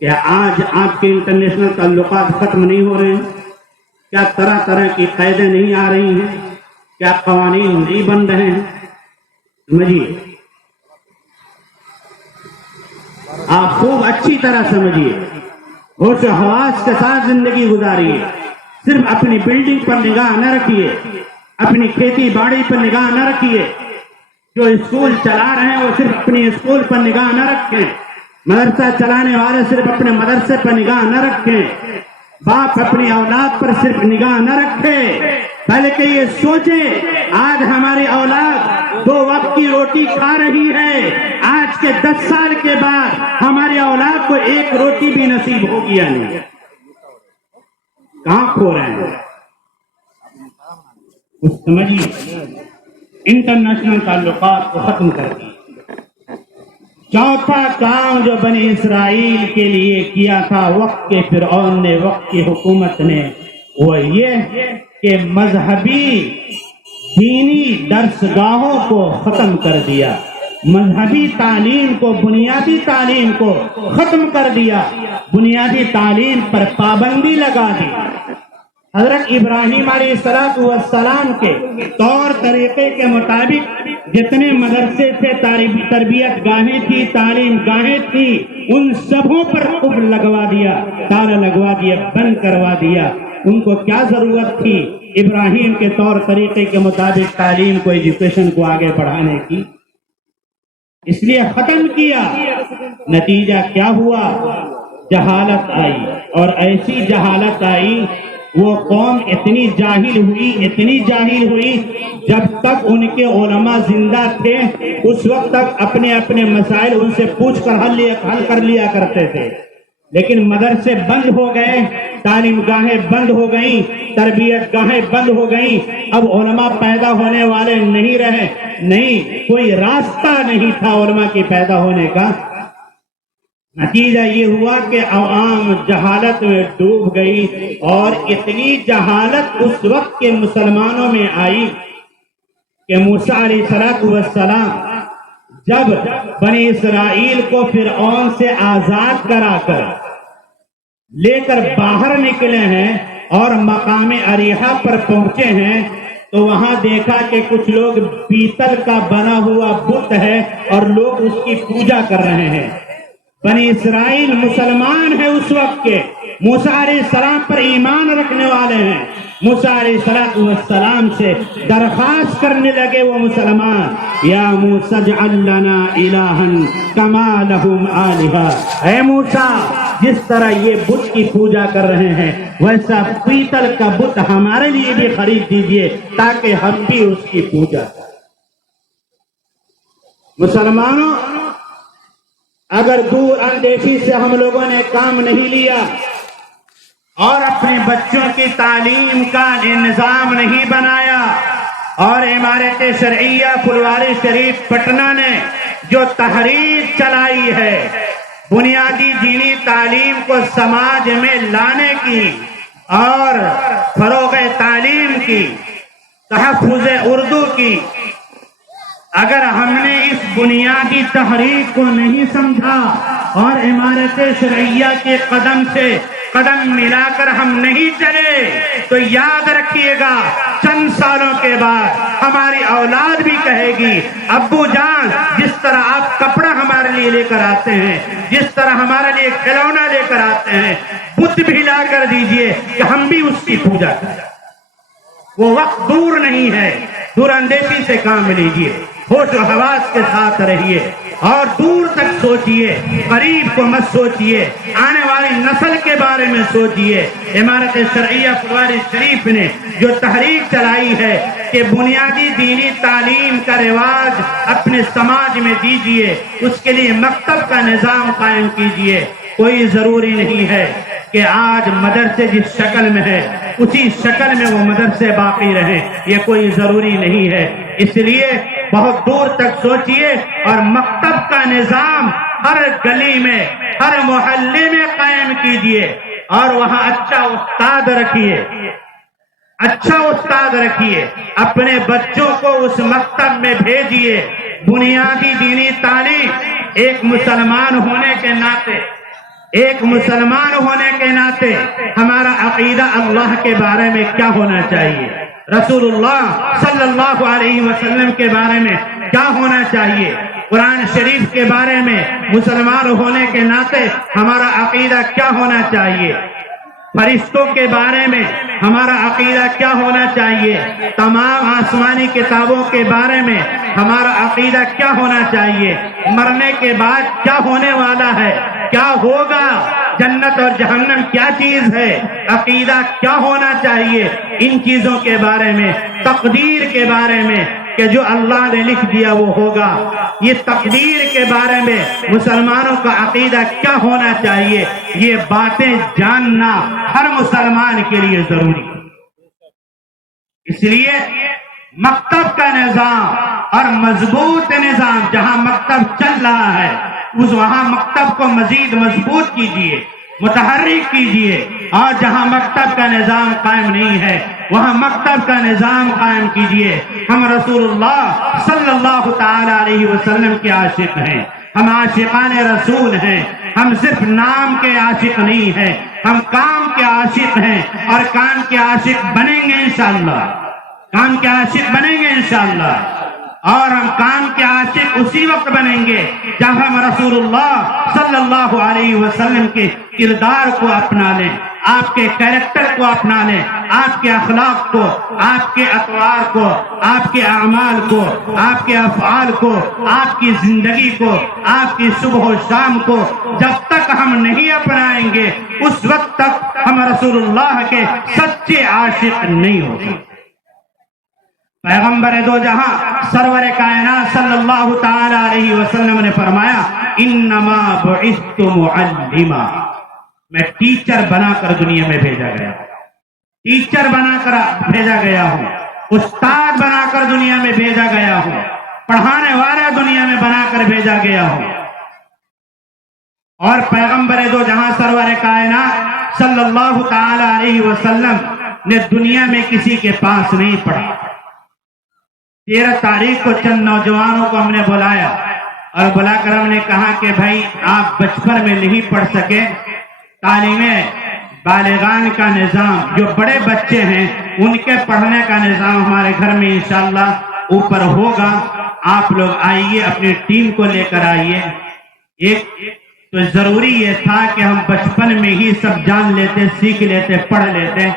کیا آج آپ کے انٹرنیشنل تعلقات ختم نہیں ہو رہے ہیں؟ کیا طرح طرح کی قیدیں نہیں آ رہی ہیں؟ کیا قوانین نہیں بن رہے ہیں؟ سمجھیے، آپ خوب اچھی طرح سمجھیے، ہوش و حواس کے ساتھ زندگی گزاریے، صرف اپنی بلڈنگ پر نگاہ نہ رکھیے، اپنی کھیتی باڑی پر نگاہ نہ رکھیے، جو اسکول چلا رہے ہیں وہ صرف اپنی اسکول پر نگاہ نہ رکھیں، مدرسہ چلانے والے صرف اپنے مدرسے پر نگاہ نہ رکھیں، باپ اپنی اولاد پر صرف نگاہ نہ رکھے، بلکہ یہ سوچیں آج ہماری اولاد 2 وقت کی روٹی کھا رہی ہے، آج کے 10 سال کے بعد ہماری اولاد کو 1 روٹی بھی نصیب ہوگی یا نہیں؟ کہاں کھو رہے ہیں؟ کچھ سمجھیے، انٹرنیشنل تعلقات کو ختم کر دیا۔ چوتھا کام جو بنی اسرائیل کے لیے کیا تھا وقت کے فرعون نے، وقت کی حکومت نے، وہ یہ کہ مذہبی دینی درسگاہوں کو ختم کر دیا، مذہبی تعلیم کو، بنیادی تعلیم کو ختم کر دیا، بنیادی تعلیم پر پابندی لگا دی۔ حضرت ابراہیم علیہ السلام کے طور طریقے کے مطابق جتنے مدرسے تھے، تربیت گاہیں تھی، تعلیم گاہیں تھی، ان سبوں پر قفل لگوا دیا، تالا لگوا دیا، بند کروا دیا۔ ان کو کیا ضرورت تھی ابراہیم کے طور طریقے کے مطابق تعلیم کو، ایجوکیشن کو آگے بڑھانے کی؟ اس لیے ختم کیا۔ نتیجہ کیا ہوا؟ جہالت آئی، اور ایسی جہالت آئی، وہ قوم اتنی جاہل ہوئی، جب تک ان کے علماء زندہ تھے اس وقت تک اپنے اپنے مسائل ان سے پوچھ کر حل کر لیا کرتے تھے، لیکن مدرسے بند ہو گئے، تعلیم گاہیں بند ہو گئیں، تربیت گاہیں بند ہو گئیں، اب علماء پیدا ہونے والے نہیں رہے، نہیں کوئی راستہ نہیں تھا علماء کے پیدا ہونے کا۔ نتیجہ یہ ہوا کہ عوام جہالت میں ڈوب گئی، اور اتنی جہالت اس وقت کے مسلمانوں میں آئی کہ موسیٰ علیہ السلام جب بنی اسرائیل کو فرعون سے آزاد کرا کر لے کر باہر نکلے ہیں اور مقام اریحہ پر پہنچے ہیں، تو وہاں دیکھا کہ کچھ لوگ پیتل کا بنا ہوا بت ہے اور لوگ اس کی پوجا کر رہے ہیں۔ بنی اسرائیل مسلمان ہیں اس وقت کے، موسیٰ علیہ السلام پر ایمان رکھنے والے ہیں، موسیٰ علیہ السلام سے درخواست کرنے لگے وہ مسلمان، یا موسیٰ اجعل لنا الہا کما لہم آلہہ، اے موسیٰ جس طرح یہ بت کی پوجا کر رہے ہیں ویسا پیتل کا بت ہمارے لیے بھی خرید دیجئے تاکہ ہم بھی اس کی پوجا کریں۔ مسلمانوں، اگر دور اندیشی سے ہم لوگوں نے کام نہیں لیا اور اپنے بچوں کی تعلیم کا نظام نہیں بنایا، اور عمارت شرعیہ پھلواری شریف پٹنہ نے جو تحریک چلائی ہے بنیادی دینی تعلیم کو سماج میں لانے کی اور فروغ تعلیم کی، تحفظ اردو کی اگر ہم نے اس بنیادی تحریک کو نہیں سمجھا اور عمارت شرعیہ کے قدم سے قدم ملا کر ہم نہیں چلے تو یاد رکھیے گا چند سالوں کے بعد ہماری اولاد بھی کہے گی ابو جان جس طرح آپ کپڑا ہمارے لیے لے کر آتے ہیں، جس طرح ہمارے لیے کھلونا لے کر آتے ہیں، بت بھی لا کر دیجئے کہ ہم بھی اس کی پوجا کریں۔ وہ وقت دور نہیں ہے، دور اندیشی سے کام لیجئے، ہوش و حواس کے ساتھ رہیے اور دور تک سوچئے، قریب کو مت سوچئے، آنے والی نسل کے بارے میں سوچئے۔ عمارت شرعیہ فلواری شریف نے جو تحریک چلائی ہے کہ بنیادی دینی تعلیم کا رواج اپنے سماج میں دیجئے، اس کے لیے مکتب کا نظام قائم کیجئے۔ کوئی ضروری نہیں ہے کہ آج مدرسے جس شکل میں ہے اسی شکل میں وہ مدرسے باقی رہیں، یہ کوئی ضروری نہیں ہے۔ اس لیے بہت دور تک سوچئے اور مکتب کا نظام ہر گلی میں، ہر محلے میں قائم کیجئے اور وہاں اچھا استاد رکھیے، اچھا استاد رکھیے، اپنے بچوں کو اس مکتب میں بھیجئے۔ بنیادی دینی تعلیم ایک مسلمان ہونے کے ناطے، ایک مسلمان ہونے کے ناطے ہمارا عقیدہ اللہ کے بارے میں کیا ہونا چاہیے، رسول اللہ صلی اللہ علیہ وسلم کے بارے میں کیا ہونا چاہیے، قرآن شریف کے بارے میں مسلمان ہونے کے ناطے ہمارا عقیدہ کیا ہونا چاہیے، فرشتوں کے بارے میں ہمارا عقیدہ کیا ہونا چاہیے، تمام آسمانی کتابوں کے بارے میں ہمارا عقیدہ کیا ہونا چاہیے، مرنے کے بعد کیا ہونے والا ہے، کیا ہوگا، جنت اور جہنم کیا چیز ہے، عقیدہ کیا ہونا چاہیے، ان چیزوں کے بارے میں، تقدیر کے بارے میں کہ جو اللہ نے لکھ دیا وہ ہوگا، یہ تقدیر کے بارے میں مسلمانوں کا عقیدہ کیا ہونا چاہیے، یہ باتیں جاننا ہر مسلمان کے لیے ضروری ہے۔ اس لیے مکتب کا نظام اور مضبوط نظام، جہاں مکتب چل رہا ہے وہاں مکتب کو مزید مضبوط کیجئے، متحرک کیجئے، اور جہاں مکتب کا نظام قائم نہیں ہے وہاں مکتب کا نظام قائم کیجئے۔ ہم رسول اللہ صلی اللہ تعالی علیہ وسلم کے عاشق ہیں، ہم عاشقان رسول ہیں، ہم صرف نام کے عاشق نہیں ہیں، ہم کام کے عاشق ہیں اور کام کے عاشق بنیں گے انشاءاللہ، کام کے عاشق بنیں گے انشاءاللہ، اور ہم کام کے عاشق اسی وقت بنیں گے جب ہم رسول اللہ صلی اللہ علیہ وسلم کے کردار کو اپنا لیں، آپ کے کیریکٹر کو اپنا لیں، آپ کے اخلاق کو، آپ کے اطوار کو، آپ کے اعمال کو، آپ کے افعال کو، آپ کی زندگی کو، آپ کی صبح و شام کو جب تک ہم نہیں اپنائیں گے اس وقت تک ہم رسول اللہ کے سچے عاشق نہیں ہو سکتے۔ پیغمبر دو جہاں سرور کائنات صلی اللہ تعالی علیہ وسلم نے فرمایا انما بعثت معلما، میں ٹیچر بنا کر دنیا میں بھیجا گیا ہوں، ٹیچر بنا کر بھیجا گیا ہوں، استاد بنا کر دنیا میں بھیجا گیا ہوں، پڑھانے والا دنیا میں بنا کر بھیجا گیا ہوں۔ اور پیغمبر دو جہاں سرور کائنات صلی اللہ تعالی علیہ وسلم نے دنیا میں کسی کے پاس نہیں پڑھا۔ 13 تاریخ کو چند نوجوانوں کو ہم نے بلایا اور بلا کر ہم نے کہا کہ بھائی آپ بچپن میں نہیں پڑھ سکے، تعلیم بالغان کا نظام، جو بڑے بچے ہیں ان کے پڑھنے کا نظام ہمارے گھر میں انشاءاللہ اوپر ہوگا، آپ لوگ آئیے، اپنی ٹیم کو لے کر آئیے۔ ایک تو ضروری یہ تھا کہ ہم بچپن میں ہی سب جان لیتے، سیکھ لیتے، پڑھ لیتے،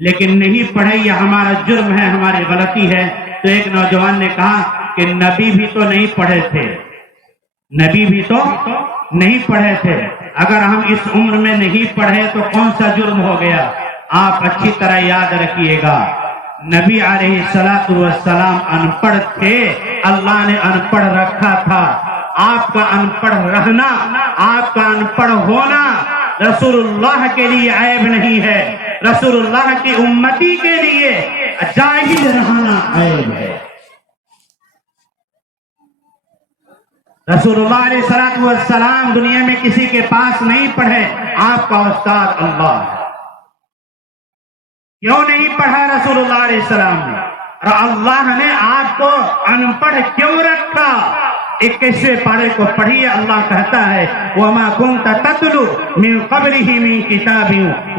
لیکن نہیں پڑھے، یہ ہمارا جرم ہے، ہماری غلطی ہے۔ تو ایک نوجوان نے کہا کہ نبی بھی تو نہیں پڑھے تھے، نبی بھی تو نہیں پڑھے تھے، اگر ہم اس عمر میں نہیں پڑھے تو کون سا جرم ہو گیا؟ آپ اچھی طرح یاد رکھیے گا، نبی علیہ السلام ان پڑھ تھے، اللہ نے ان پڑھ رکھا تھا۔ آپ کا ان پڑھ رہنا، آپ کا ان پڑھ ہونا رسول اللہ کے لیے عیب نہیں ہے، رسول اللہ کی امتی کے لیے جاہل رہنا عیب ہے۔ رسول اللہ علیہ السلام دنیا میں کسی کے پاس نہیں پڑھے، آپ کا استاد اللہ ہے۔ کیوں نہیں پڑھا رسول اللہ علیہ السلام نے؟ اور اللہ نے آپ کو ان پڑھ کیوں رکھا؟ 21ویں پارے کو پڑھیے، اللہ کہتا ہے وَمَا كُنْتَ تَتْلُو مِنْ قَبْلِهِ مِنْ كِتَابٍ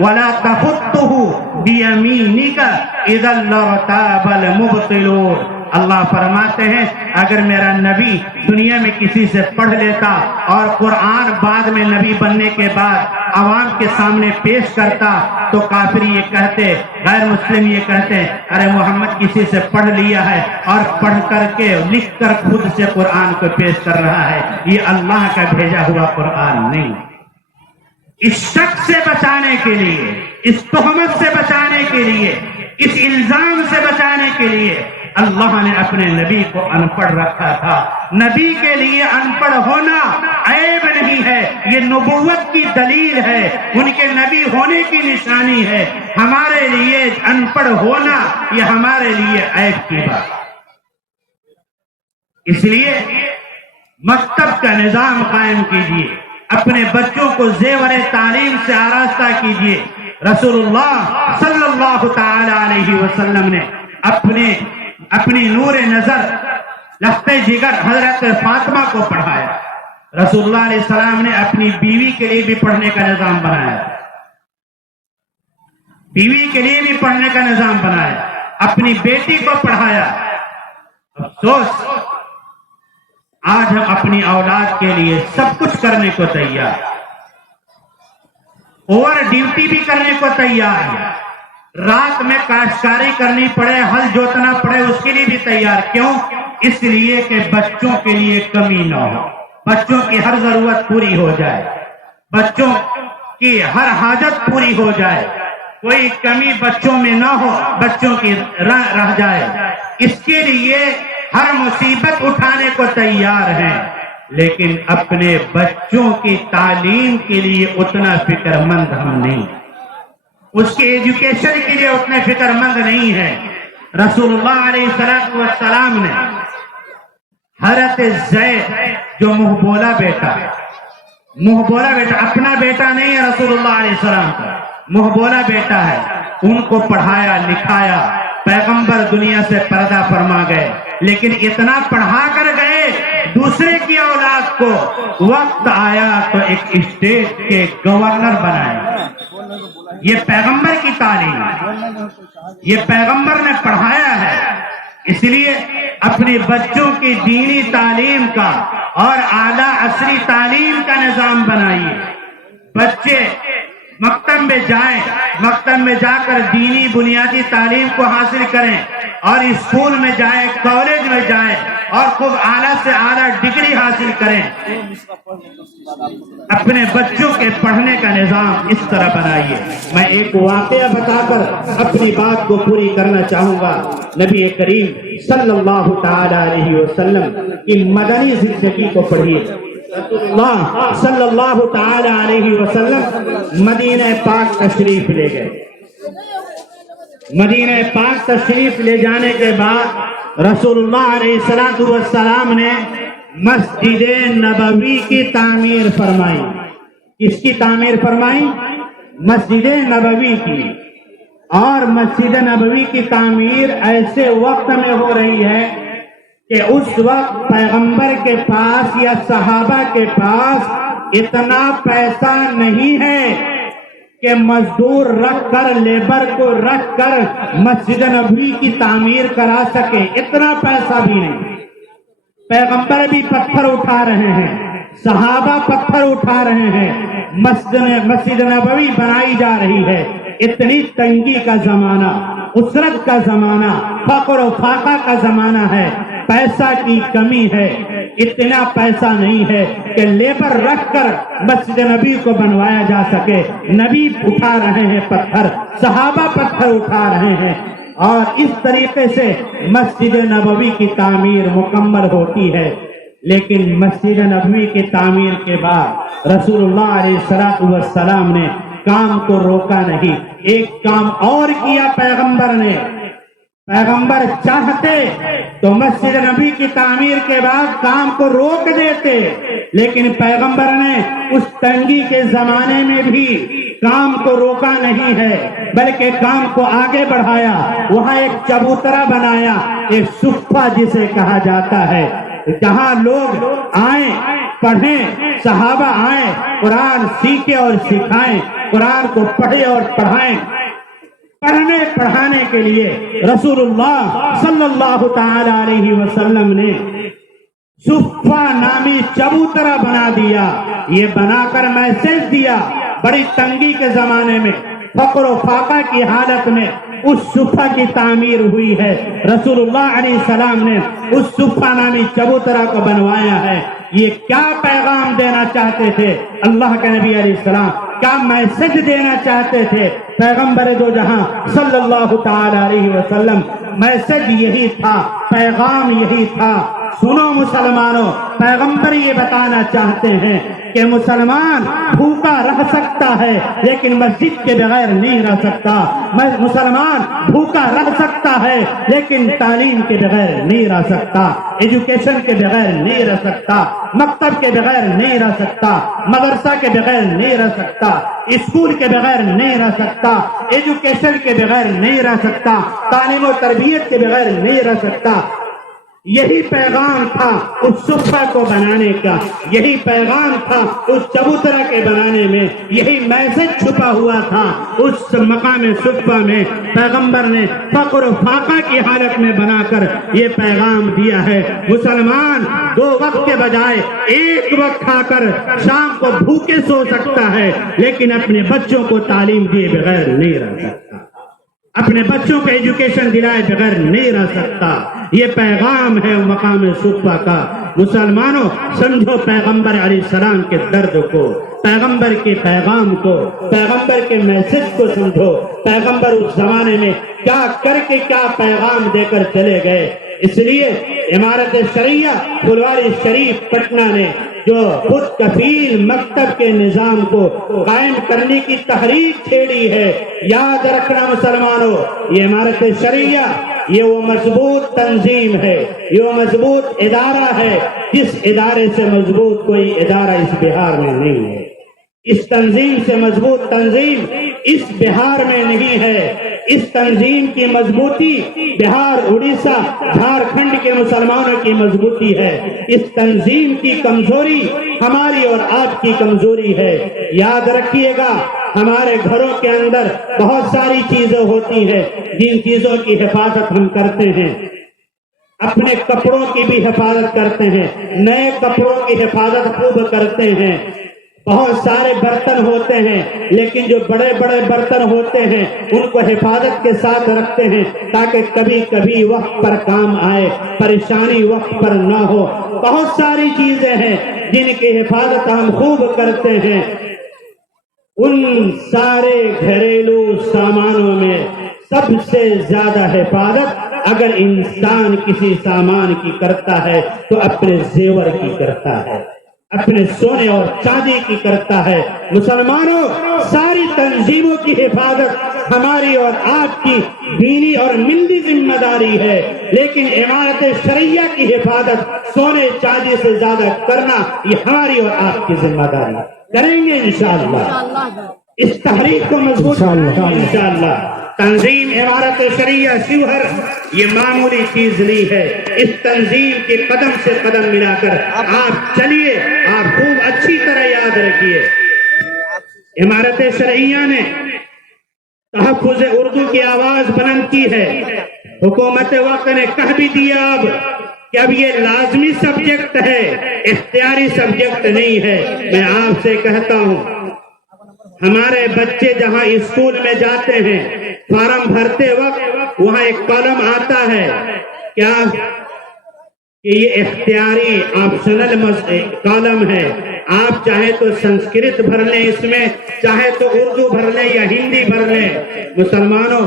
وَلَا تَخُطُّهُ بِيَمِينِكَ إِذًا لَارْتَابَ الْمُبْطِلُونَ۔ اللہ فرماتے ہیں اگر میرا نبی دنیا میں کسی سے پڑھ لیتا اور قرآن بعد میں نبی بننے کے بعد عوام کے سامنے پیش کرتا تو کافر یہ کہتے، غیر مسلم یہ کہتے ارے محمد کسی سے پڑھ لیا ہے اور پڑھ کر کے لکھ کر خود سے قرآن کو پیش کر رہا ہے، یہ اللہ کا بھیجا ہوا قرآن نہیں۔ اس شک سے بچانے کے لیے، اس تہمت سے بچانے کے لیے، اس الزام سے بچانے کے لیے اللہ نے اپنے نبی کو ان پڑھ رکھا تھا۔ نبی کے لیے ان پڑھ ہونا عیب نہیں ہے، یہ نبوت کی دلیل ہے، ان کے نبی ہونے کی نشانی ہے۔ ہمارے لیے ان پڑھ ہونا یہ ہمارے لیے عیب کی بات۔ اس لیے مکتب کا نظام قائم کیجیے، اپنے بچوں کو زیور تعلیم سے آراستہ کیجیے۔ رسول اللہ صلی اللہ تعالی علیہ وسلم نے اپنی نور نظر لخت جگر حضرت فاطمہ کو پڑھایا۔ رسول اللہ علیہ السلام نے اپنی بیوی کے لیے بھی پڑھنے کا نظام بنایا، بیوی کے لیے بھی پڑھنے کا نظام بنایا، اپنی بیٹی کو پڑھایا۔ افسوس آج ہم اپنی اولاد کے لیے سب کچھ کرنے کو تیار، اوور ڈیوٹی بھی کرنے کو تیار ہے، رات میں کاشتکاری کرنی پڑے، ہل جوتنا پڑے، اس کے لیے بھی تیار۔ کیوں؟ اس لیے کہ بچوں کے لیے کمی نہ ہو، بچوں کی ہر ضرورت پوری ہو جائے، بچوں کی ہر حاجت پوری ہو جائے، کوئی کمی بچوں میں نہ ہو، بچوں کی رہ جائے۔ اس کے لیے ہر مصیبت اٹھانے کو تیار ہیں، لیکن اپنے بچوں کی تعلیم کے لیے اتنا فکر مند ہم نہیں، اس کے ایجوکیشن کے لیے اتنے فکر مند نہیں ہے۔ رسول اللہ علیہ السلام نے حضرت زید جو منہ بولا بیٹا اپنا بیٹا نہیں ہے، رسول اللہ علیہ السلام کا منہ بولا بیٹا ہے، ان کو پڑھایا لکھایا، پیغمبر دنیا سے پردہ فرما گئے، لیکن اتنا پڑھا کر گئے دوسرے کی اولاد کو، وقت آیا تو ایک اسٹیٹ کے گورنر بنائے۔ یہ پیغمبر کی تعلیم، یہ پیغمبر نے پڑھایا ہے۔ اس لیے اپنے بچوں کی دینی تعلیم کا اور اعلیٰ عصری تعلیم کا نظام بنائیے۔ بچے مکتب میں جائیں، مکتب میں جا کر دینی بنیادی تعلیم کو حاصل کریں، اور اسکول میں جائیں، کالج میں جائیں اور خوب اعلیٰ سے اعلیٰ ڈگری حاصل کریں۔ اپنے بچوں کے پڑھنے کا نظام اس طرح بنائیے۔ میں ایک واقعہ بتا کر اپنی بات کو پوری کرنا چاہوں گا۔ نبی کریم صلی اللہ تعالی علیہ وسلم کی مدنی زندگی کو پڑھیے۔ رسول اللہ صلی اللہ تعالی علیہ وسلم مدینہ پاک تشریف لے گئے۔ مدینہ پاک تشریف لے جانے کے بعد رسول اللہ علیہ السلام نے مسجد نبوی کی تعمیر فرمائی۔ کس کی تعمیر فرمائی؟ مسجد نبوی کی۔ اور مسجد نبوی کی تعمیر ایسے وقت میں ہو رہی ہے کہ اس وقت پیغمبر کے پاس یا صحابہ کے پاس اتنا پیسہ نہیں ہے کہ مزدور رکھ کر، لیبر کو رکھ کر مسجد نبوی کی تعمیر کرا سکے، اتنا پیسہ بھی نہیں۔ پیغمبر بھی پتھر اٹھا رہے ہیں، صحابہ پتھر اٹھا رہے ہیں، مسجد نبوی بنائی جا رہی ہے۔ اتنی تنگی کا زمانہ، اسرت کا زمانہ، فقر و فاقہ کا زمانہ ہے، پیسہ کی کمی ہے، اتنا پیسہ نہیں ہے کہ لیبر رکھ کر مسجد نبی کو بنوایا جا سکے۔ نبی اٹھا رہے ہیں پتھر، صحابہ پتھر اٹھا رہے ہیں، اور اس طریقے سے مسجد نبوی کی تعمیر مکمل ہوتی ہے۔ لیکن مسجد نبوی کی تعمیر کے بعد رسول اللہ علیہ السلام نے کام کو روکا نہیں، ایک کام اور کیا پیغمبر نے۔ پیغمبر چاہتے تو مسجد نبی کی تعمیر کے بعد کام کو روک دیتے، لیکن پیغمبر نے اس تنگی کے زمانے میں بھی کام کو روکا نہیں ہے بلکہ کام کو آگے بڑھایا. وہاں ایک چبوترا بنایا, ایک صفہ جسے کہا جاتا ہے, جہاں لوگ آئیں پڑھیں, صحابہ آئیں قرآن سیکھیں اور سکھائیں, قرآن کو پڑھیں اور پڑھائیں. پڑھنے پڑھانے کے لیے رسول اللہ صلی اللہ تعالی علیہ وسلم نے صفہ نامی چبوترا بنا دیا. یہ بنا کر میسج دیا. بڑی تنگی کے زمانے میں, فقر و فاقہ کی حالت میں اس صفہ کی تعمیر ہوئی ہے. رسول اللہ علیہ السلام نے اس صفہ نامی چبوترا کو بنوایا ہے. یہ کیا پیغام دینا چاہتے تھے اللہ کے نبی علیہ السلام؟ کیا میسج دینا چاہتے تھے پیغمبر دو جہاں صلی اللہ تعالی علیہ وسلم؟ میسج یہی تھا, پیغام یہی تھا. سنو مسلمانوں, پیغمبر یہ بتانا چاہتے ہیں کہ مسلمان بھوکا رہ سکتا ہے لیکن مسجد کے بغیر نہیں رہ سکتا. مسلمان بھوکا رہ سکتا ہے لیکن تعلیم کے بغیر نہیں رہ سکتا, ایجوکیشن کے بغیر نہیں رہ سکتا, مکتب کے بغیر نہیں رہ سکتا, مدرسہ کے بغیر نہیں رہ سکتا, اسکول کے بغیر نہیں رہ سکتا, ایجوکیشن کے بغیر نہیں رہ سکتا, تعلیم و تربیت کے بغیر نہیں رہ سکتا. یہی پیغام تھا اس صفہ کو بنانے کا, یہی پیغام تھا اس چبوترا کے بنانے میں, یہی میسج چھپا ہوا تھا اس مقام صفہ میں. پیغمبر نے فقر و فاقہ کی حالت میں بنا کر یہ پیغام دیا ہے. مسلمان 2 وقت کے بجائے 1 وقت کھا کر شام کو بھوکے سو سکتا ہے لیکن اپنے بچوں کو تعلیم دیے بغیر نہیں رہ سکتا, اپنے بچوں کو ایجوکیشن دلائے بغیر نہیں رہ سکتا. یہ پیغام ہے مقام صفہ کا. مسلمانوں سمجھو پیغمبر علیہ السلام کے درد کو, پیغمبر کے پیغام کو, پیغمبر کے میسج کو سمجھو. پیغمبر اس زمانے میں کیا کر کے کیا پیغام دے کر چلے گئے. اس لیے عمارت شریعہ پھلواری شریف پٹنہ نے جو خود کفیل مکتب کے نظام کو قائم کرنے کی تحریک چھیڑی ہے, یاد رکھنا مسلمانوں, یہ عمارت شریعہ یہ وہ مضبوط تنظیم ہے, یہ وہ مضبوط ادارہ ہے جس ادارے سے مضبوط کوئی ادارہ اس بہار میں نہیں ہے. اس تنظیم سے مضبوط تنظیم اس بہار میں نہیں ہے. اس تنظیم کی مضبوطی بہار, اڑیسہ, جھارکھنڈ کے مسلمانوں کی مضبوطی ہے. اس تنظیم کی کمزوری ہماری اور آپ کی کمزوری ہے. یاد رکھیے گا ہمارے گھروں کے اندر بہت ساری چیزیں ہوتی ہیں جن چیزوں کی حفاظت ہم کرتے ہیں. اپنے کپڑوں کی بھی حفاظت کرتے ہیں, نئے کپڑوں کی حفاظت خوب کرتے ہیں. بہت سارے برتن ہوتے ہیں لیکن جو بڑے بڑے برتن ہوتے ہیں ان کو حفاظت کے ساتھ رکھتے ہیں تاکہ کبھی کبھی وقت پر کام آئے, پریشانی وقت پر نہ ہو. بہت ساری چیزیں ہیں جن کی حفاظت ہم خوب کرتے ہیں. ان سارے گھریلو سامانوں میں سب سے زیادہ حفاظت اگر انسان کسی سامان کی کرتا ہے تو اپنے زیور کی کرتا ہے, اپنے سونے اور چاندی کی کرتا ہے. مسلمانوں ساری تنظیموں کی حفاظت ہماری اور آپ کی دینی اور ملی ذمہ داری ہے, لیکن عمارت شریعہ کی حفاظت سونے چاندی سے زیادہ کرنا یہ ہماری اور آپ کی ذمہ داری. کریں گے انشاءاللہ, اس تحریک کو مضبوط انشاءاللہ. تنظیم عمارت شریعہ شیوہر یہ معمولی چیز نہیں ہے. اس تنظیم کے قدم سے قدم ملا کر آپ چلیے, آپ خوب اچھی طرح یاد رکھیے. عمارت شریعہ نے تحفظ اردو کی آواز بلند کی ہے. حکومت وقت نے کہہ بھی دیا اب کہ اب یہ لازمی سبجیکٹ ہے, اختیاری سبجیکٹ نہیں ہے. میں آپ سے کہتا ہوں ہمارے بچے جہاں اسکول میں جاتے ہیں فارم بھرتے وقت وہاں ایک کالم آتا ہے کیا کہ یہ اختیاری آپشنل کالم ہے. آپ چاہے تو سنسکرت بھر لیں, اس میں چاہے تو اردو بھر لیں یا ہندی بھر لیں. مسلمانوں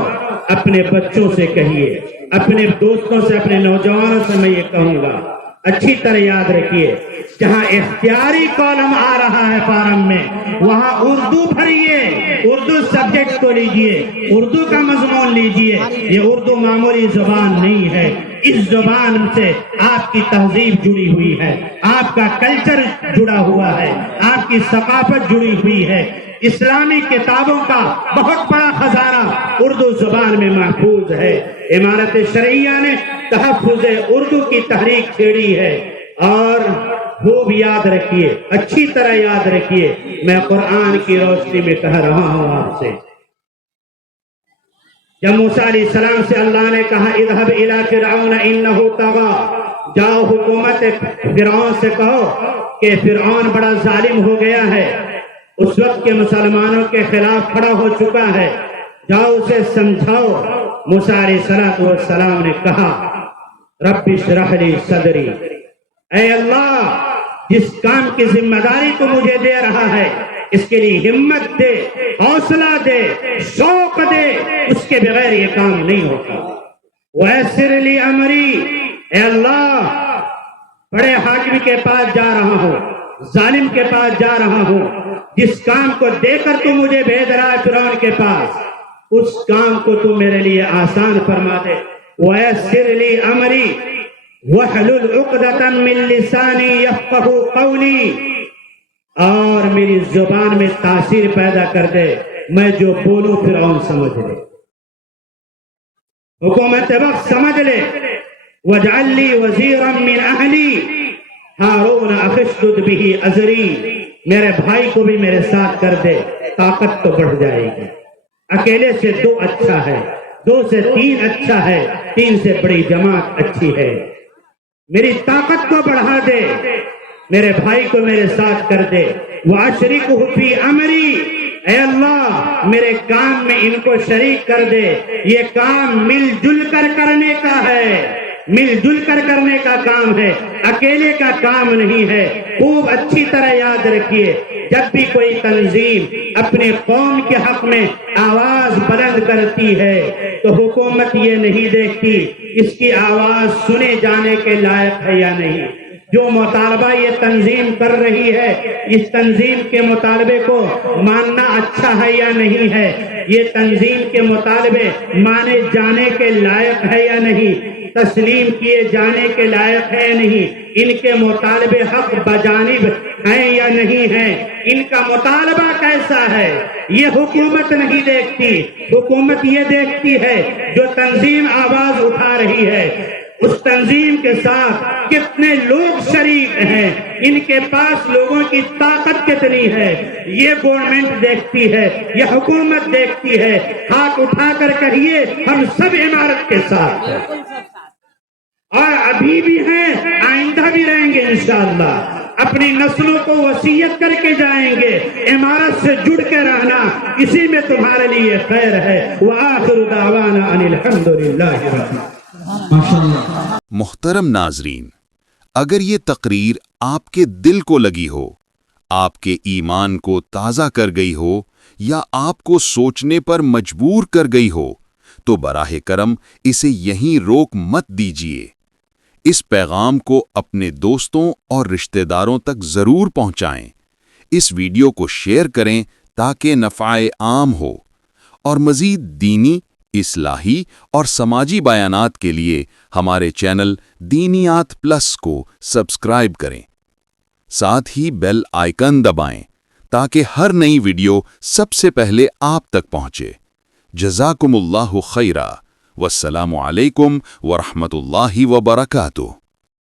اپنے بچوں سے کہیے, اپنے دوستوں سے, اپنے نوجوانوں سے میں یہ کہوں گا اچھی طرح یاد رکھیے جہاں اختیاری کالم آ رہا ہے فارم میں وہاں اردو بھریے, اردو سبجیکٹ کو لیجئے, اردو کا مضمون لیجئے. یہ اردو معمولی زبان نہیں ہے, اس زبان سے آپ کی تہذیب جڑی ہوئی ہے, آپ کا کلچر جڑا ہوا ہے, آپ کی ثقافت جڑی ہوئی ہے. اسلامی کتابوں کا بہت بڑا خزانہ اردو زبان میں محفوظ ہے۔ امارت شرعیہ نے تحفظ اردو کی تحریک چھیڑی ہے، اور خوب یاد رکھیے، اچھی طرح یاد رکھیے، میں قرآن کی روشنی میں کہہ رہا ہوں آپ سے۔ جب موسیٰ علیہ السلام سے اللہ نے کہا اذهب الى فرعون انه طغى، جاؤ حکومت فرعون سے کہو کہ فرعون بڑا ظالم ہو گیا ہے، اس وقت کے مسلمانوں کے خلاف کھڑا ہو چکا ہے، جاؤ اسے سمجھاؤ۔ موسیٰ علیہ السلام نے کہا رب اشرح لی صدری، اے اللہ جس کام کی ذمہ داری تو مجھے دے رہا ہے اس کے لیے ہمت دے، حوصلہ دے، شوق دے، اس کے بغیر یہ کام نہیں ہوتا۔ وَيَسِّرْ لِي أَمْرِي، اے اللہ بڑے حاکم کے پاس جا رہا ہوں، ظالم کے پاس جا رہا ہوں، جس کام کو دے کر تو مجھے بھیج رہا ہے فرعون کے پاس، اس کام کو تو میرے لیے آسان فرما دے۔ وَيَسِّرْ لِي أَمْرِي وَاحْلُلْ عُقْدَةً مِّن لِّسَانِي يَفْقَهُوا قَوْلِي، اور میری زبان میں تاثیر پیدا کر دے، میں جو بولوں فرعون سمجھ لے، حکومت وقت سمجھ لے۔ وَاجْعَل لِّي وَزِيرًا مِّنْ أَهْلِي هَارُونَ أَخِشْدُدْ بِهِ أَزْرِي، میرے بھائی کو بھی میرے ساتھ کر دے، طاقت تو بڑھ جائے گی۔ اکیلے سے 2 اچھا ہے، 2 سے 3 اچھا ہے، 3 سے بڑی جماعت اچھی ہے۔ میری طاقت کو بڑھا دے، میرے بھائی کو میرے ساتھ کر دے۔ وَأَشْرِكْهُ فِي أَمْرِي، اے اللہ میرے کام میں ان کو شریک کر دے، یہ کام مل جل کر کرنے کا ہے، مل جل کر کرنے کا کام ہے، اکیلے کا کام نہیں ہے۔ خوب اچھی طرح یاد رکھیے، جب بھی کوئی تنظیم اپنے قوم کے حق میں آواز بلند کرتی ہے تو حکومت یہ نہیں دیکھتی اس کی آواز سنے جانے کے لائق ہے یا نہیں۔ جو مطالبہ یہ تنظیم کر رہی ہے، اس تنظیم کے مطالبے کو ماننا اچھا ہے یا نہیں ہے، یہ تنظیم کے مطالبے مانے جانے کے لائق ہے یا نہیں، تسلیم کیے جانے کے لائق ہے یا نہیں، ان کے مطالبے حق بجانب ہیں یا نہیں ہیں، ان کا مطالبہ کیسا ہے، یہ حکومت نہیں دیکھتی۔ حکومت یہ دیکھتی ہے جو تنظیم آواز اٹھا رہی ہے اس تنظیم کے ساتھ کتنے لوگ شریک ہیں، ان کے پاس لوگوں کی طاقت کتنی ہے، یہ گورنمنٹ دیکھتی ہے، یہ حکومت دیکھتی ہے۔ ہاتھ اٹھا کر کہیے ہم سب عمارت کے ساتھ ہیں، اور ابھی بھی ہیں، آئندہ بھی رہیں گے انشاءاللہ۔ اپنی نسلوں کو وصیت کر کے جائیں گے، عمارت سے جڑ کے رہنا، اسی میں تمہارے لیے خیر ہے۔ وآخر دعوانا ان الحمد للہ رب العالمین۔ محترم ناظرین، اگر یہ تقریر آپ کے دل کو لگی ہو، آپ کے ایمان کو تازہ کر گئی ہو یا آپ کو سوچنے پر مجبور کر گئی ہو تو براہ کرم اسے یہیں روک مت دیجیے۔ اس پیغام کو اپنے دوستوں اور رشتہ داروں تک ضرور پہنچائیں۔ اس ویڈیو کو شیئر کریں تاکہ نفع عام ہو، اور مزید دینی، اصلاحی اور سماجی بیانات کے لیے ہمارے چینل دینیات پلس کو سبسکرائب کریں۔ ساتھ ہی بیل آئیکن دبائیں تاکہ ہر نئی ویڈیو سب سے پہلے آپ تک پہنچے۔ جزاکم اللہ خیرا، والسلام علیکم ورحمۃ اللہ وبرکاتہ۔